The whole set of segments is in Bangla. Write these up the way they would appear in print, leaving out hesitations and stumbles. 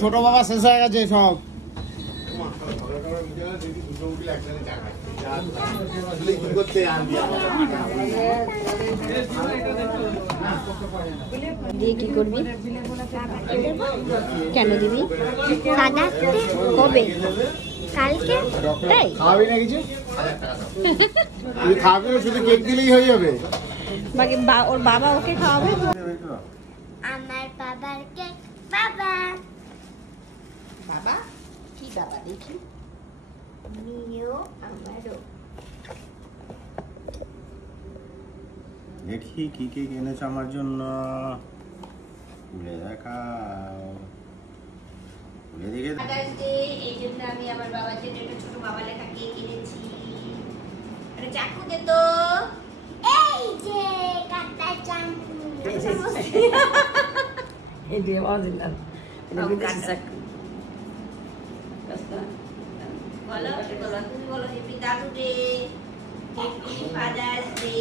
ছোট বাবা শেষ হয়ে গেছে সব। দিয়ে কি করবি? কেন দিবি? কবে? কালকে? তাই খাওয়াবি না কিছু? তুই খাবি না, শুধু কেক দিলেই হয়ে যাবে? বাকি ওর বাবা ওকে খাওয়াবে। আমার বাবার কেক। বাবা বাবা কি বাবা দেখি? নিও আমারও। দেখি কি কেক এনেছো আমার জন্য। খুলে দেখাও। খুলে দেখে এই জন্য আমি আমার বাবার জন্য একটা ছোট বাবা লেখা কেক এনেছি। আরে চাকু দে তো। এই যে কাটা চাকু। এই যে অরিজিনাল এটা বিদেশি চাকু। বলো তুমি বলো হ্যাপি দাদু ডে, হ্যাপি ফাদার্স ডে।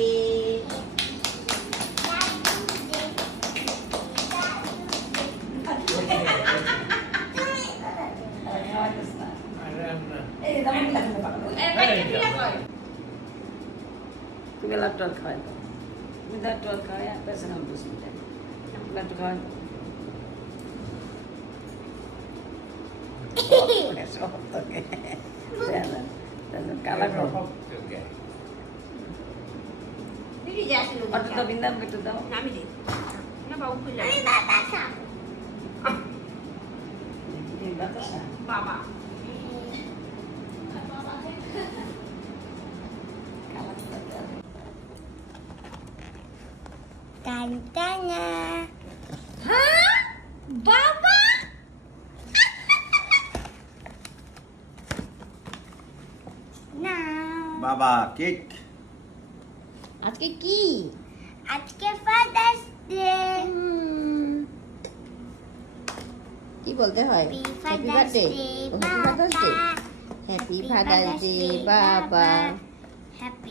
তুমি ল্যাপটপ খাওয়াই দাও, তুমি ল্যাপটপ খাওয়াই পেছনে আমি বসে ল্যাপটপ খাওয়াই দাও। কালা করো দিদি যা আসলে অটো বিন্দাম কেটে দাও। আমি দিই না বাবু খুলে আমি বাবা খাবো। বাতাসা বাবা টানটানা। হ্যাঁ বাবা না বাবা কেক। আজকে কি? আজকে ফাদার্স ডে। কি বলতে হয়? Happy birthday. Happy father's day. Happy father's day বাবা। হ্যাপি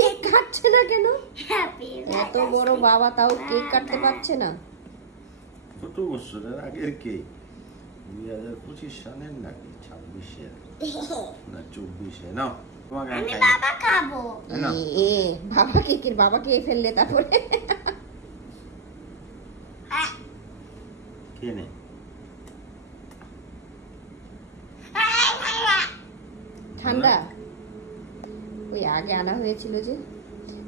কেক কাটছে না কেন? হ্যাপি এত বড় বাবা তাও কেক কাটতে পারছে না। কত বছরের আগের কেক? 2025 সালের নাকি 26-এর না 24-এ? না তোমাকে আমি বাবা খাবো। না এ বাবা কেকের বাবা কে ফেললে তারপরে? কে নে ঠান্ডা ওই আগে আনা হয়েছিল যে।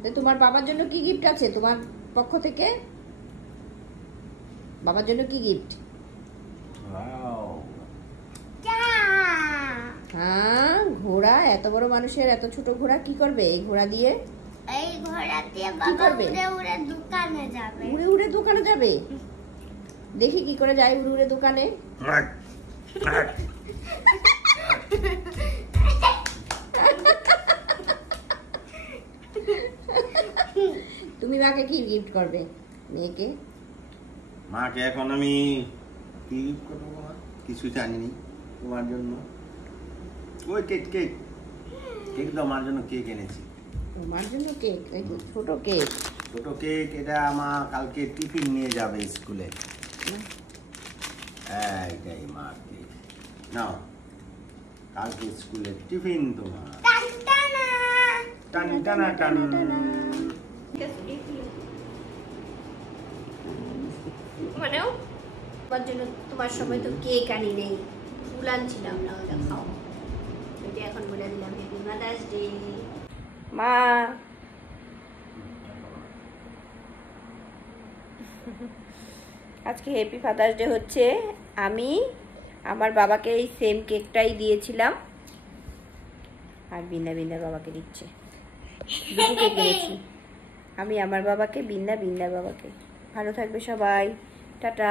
তো তোমার বাবার জন্য কি গিফট আছে তোমার পক্ষ থেকে? বাবার জন্য কি গিফট? ওয়াও হ্যাঁ ঘোড়া। এত বড় মানুষের এত ছোট ঘোড়া কি করবে এই ঘোড়া দিয়ে? এই ঘোড়া দিয়ে বাবা করবে? উড়ে উড়ে দোকানে যাবে। উড়ে উড়ে দোকানে যাবে? দেখি কি করে যায় উড়ে উড়ে দোকানে। তুমি মাকে কি গিফট করবে? মেয়েকে মাকে এখন আমি কি গিফট করবো? কিছু জানিনি তোমার জন্য। ওই কেক কেক কেক তো আমার জন্য কেক এনেছি। তোমার জন্য কেক? এই যে ছোট কেক। ছোট কেক। এটা আমার কালকে টিফিন নিয়ে যাবে স্কুলে। এইটাই মা কেক নাও, কালকে স্কুলে টিফিন তোমার। টানটানা। টান টানা টান। মানেও তোমার জন্য তোমার সময় তো কেক আনি নেই, ফুল আনছিলাম না। ওটা খাও। এটা এখন বলে দিলাম হ্যাপি মাদার্স ডে। মা আজকে হ্যাপি ফাদার্স ডে হচ্ছে। আমি আমার বাবাকে এই সেম কেকটাই দিয়েছিলাম, আর বিন্দা বিন্দার বাবাকে দিচ্ছে। দুটো কেক দিয়েছি আমি আমার বাবাকে, বিন্দা বিন্দার বাবাকে। ভালো থাকবে সবাই, টাটা।